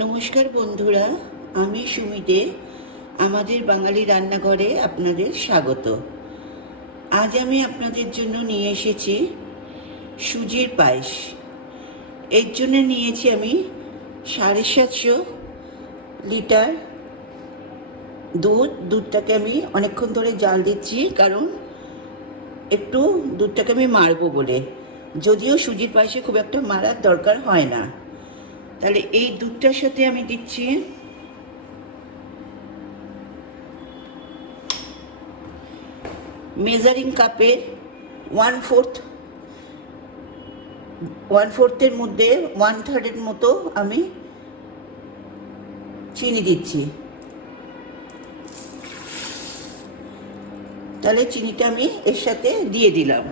নমস্কার বন্ধুরা, আমি সুমিতে আমাদের বাঙালি রান্নাঘরে আপনাদের স্বাগত। আজ আমি আপনাদের জন্য নিয়ে এসেছি সুজির পায়েস। এর জন্য নিয়েছি আমি 750 লিটার দুধটাকে আমি অনেকক্ষণ ধরে জাল দিচ্ছি, কারণ একটু দুধটাকে আমি মারবো বলে। যদিও সুজির পায়েসে খুব একটা মারার দরকার হয় না। তাহলে এই দুধটার সাথে আমি দিচ্ছি মেজারিং কাপের 1/4 মধ্যে 1/3 মতো আমি চিনি দিচ্ছি। তাহলে চিনিটা আমি এর সাথে দিয়ে দিলাম।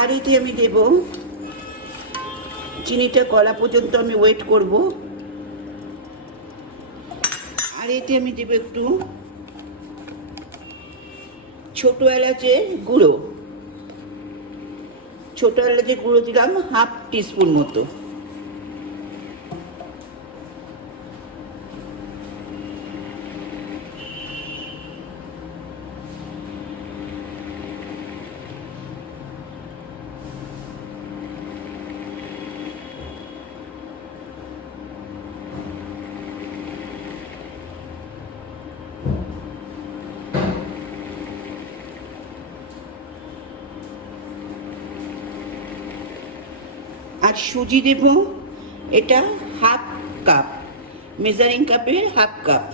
আর এতে আমি দেব, চিনিটা গলা পর্যন্ত আমি ওয়েট করব। আর এতে আমি দেব একটু ছোট এলাচের গুঁড়ো। ছোট এলাচের গুঁড়ো দিলাম 1/2 টিস্পুন মতো। আর সুজি দেব, এটা 1/2 কাপ, মেজারিং কাপের 1/2 কাপ।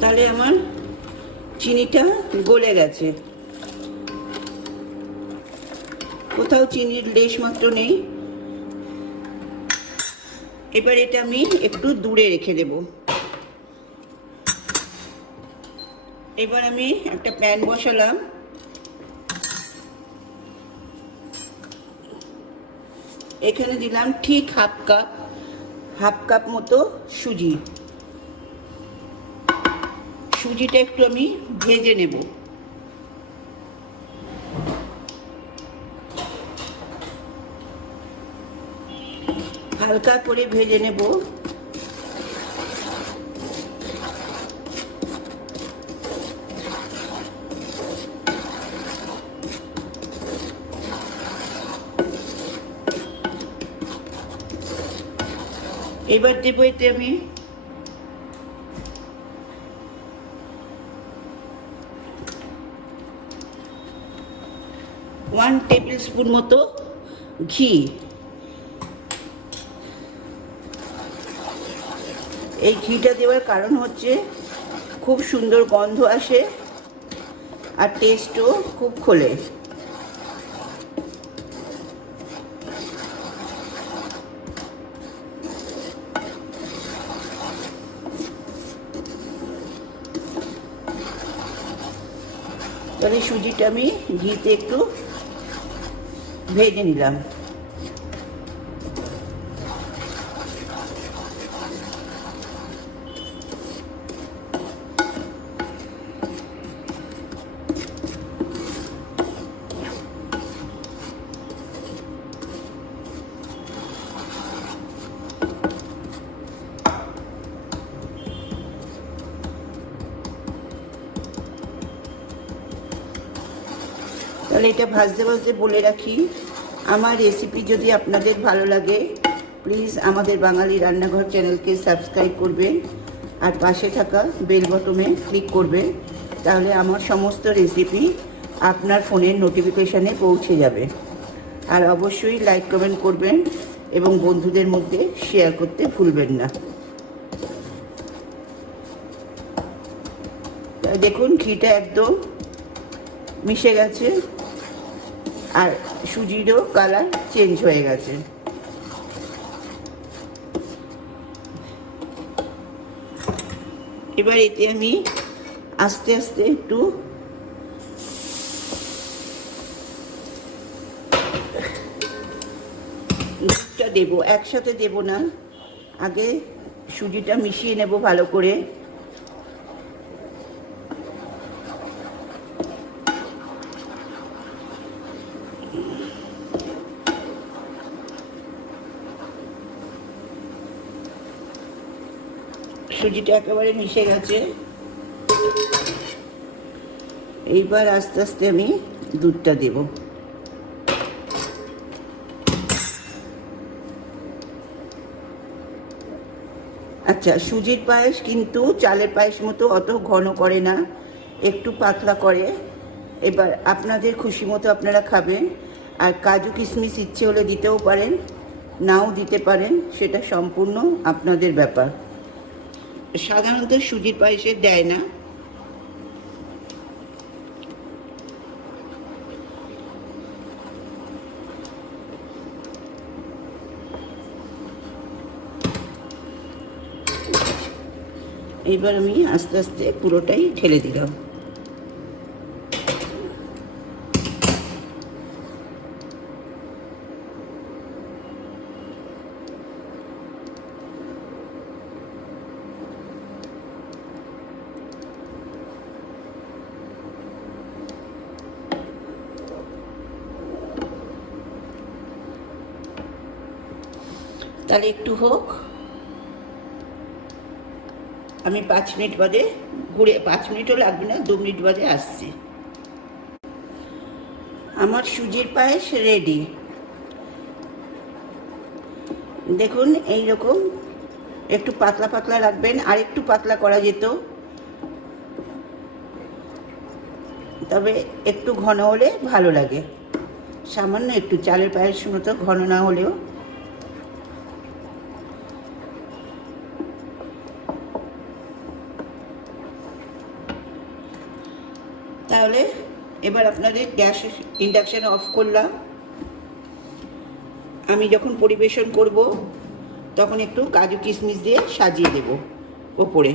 তাহলে আমার চিনিটা গলে গেছে, কোথাও চিনির লেশ মাত্র নেই। এবার এটা আমি একটু দূরে রেখে দেব। এবার আমি একটা প্যান বসালাম। এখানে দিলাম ঠিক 1/2 কাপ মতো সুজি। সুজিটা একটু আমি ভেজে নেব। হালকা করে ভেজে নেব। এবার দেব এতে আমি 1 টেবিল স্পুন মতো ঘি। এই ঘিটা দেওয়ার কারণ হচ্ছে খুব সুন্দর গন্ধ আসে আর টেস্টও খুব খোলে। তাহলে সুজিটা আমি ঘিতে একটু ভেজে নিলাম। তাহলে এটা ভাজতে ভাজতে বলে রাখি, আমার রেসিপি যদি আপনাদের ভালো লাগে, প্লিজ আমাদের বাঙালি রান্নাঘর চ্যানেলকে সাবস্ক্রাইব করবেন আর পাশে থাকা বেল বটনে ক্লিক করবেন। তাহলে আমার সমস্ত রেসিপি আপনার ফোনের নোটিফিকেশানে পৌঁছে যাবে। আর অবশ্যই লাইক কমেন্ট করবেন এবং বন্ধুদের মধ্যে শেয়ার করতে ভুলবেন না। দেখুন ঘিটা একদম মিশে গেছে। আর সুজিরও কালার চেঞ্জ হয়ে গেছে। এবার এতে আমি আস্তে আস্তে একটু দুধটা দেবো, একসাথে দেবো না, আগে সুজিটা মিশিয়ে নেব ভালো করে। সুজিটা একেবারে মিশে গেছে। এইবার আস্তে আস্তে আমি দুধটা দেব। আচ্ছা, সুজির পায়েস কিন্তু চালের পায়েস মতো অত ঘন করে না, একটু পাতলা করে। এবার আপনাদের খুশি মতো আপনারা খাবেন। আর কাজু কিশমিশ ইচ্ছে হলে দিতেও পারেন, নাও দিতে পারেন, সেটা সম্পূর্ণ আপনাদের ব্যাপার। সাধারণত সুজির পায়েসে দেয় না। এইবার আমি আস্তে আস্তে পুরোটাই ঢেলে দিলাম। তাহলে একটু হোক, আমি 5 মিনিট বাদে ঘুরে, 5 মিনিটও লাগবে না, 2 মিনিট বাদে আসছি। আমার সুজির পায়েস রেডি। দেখুন এইরকম একটু পাতলা পাতলা রাখবেন, আর একটু পাতলা করা যেত, তবে একটু ঘন হলে ভালো লাগে। সামান্য একটু চালের পায়েস মতো ঘন না হলেও। তাহলে এবার আপনাদের গ্যাস ইন্ডাকশান অফ করলাম। আমি যখন পরিবেশন করব তখন একটু কাজু কিশমিশ দিয়ে সাজিয়ে দেব ওপরে।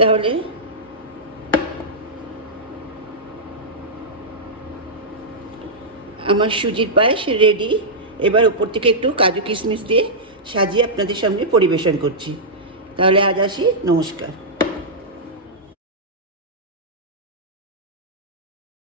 তাহলে আমার সুজির পায়েস রেডি। এবার উপর থেকে একটু কাজু কিশমিশ দিয়ে সাজিয়ে আপনাদের সামনে পরিবেশন করছি। তাহলে আজ আসি, নমস্কার।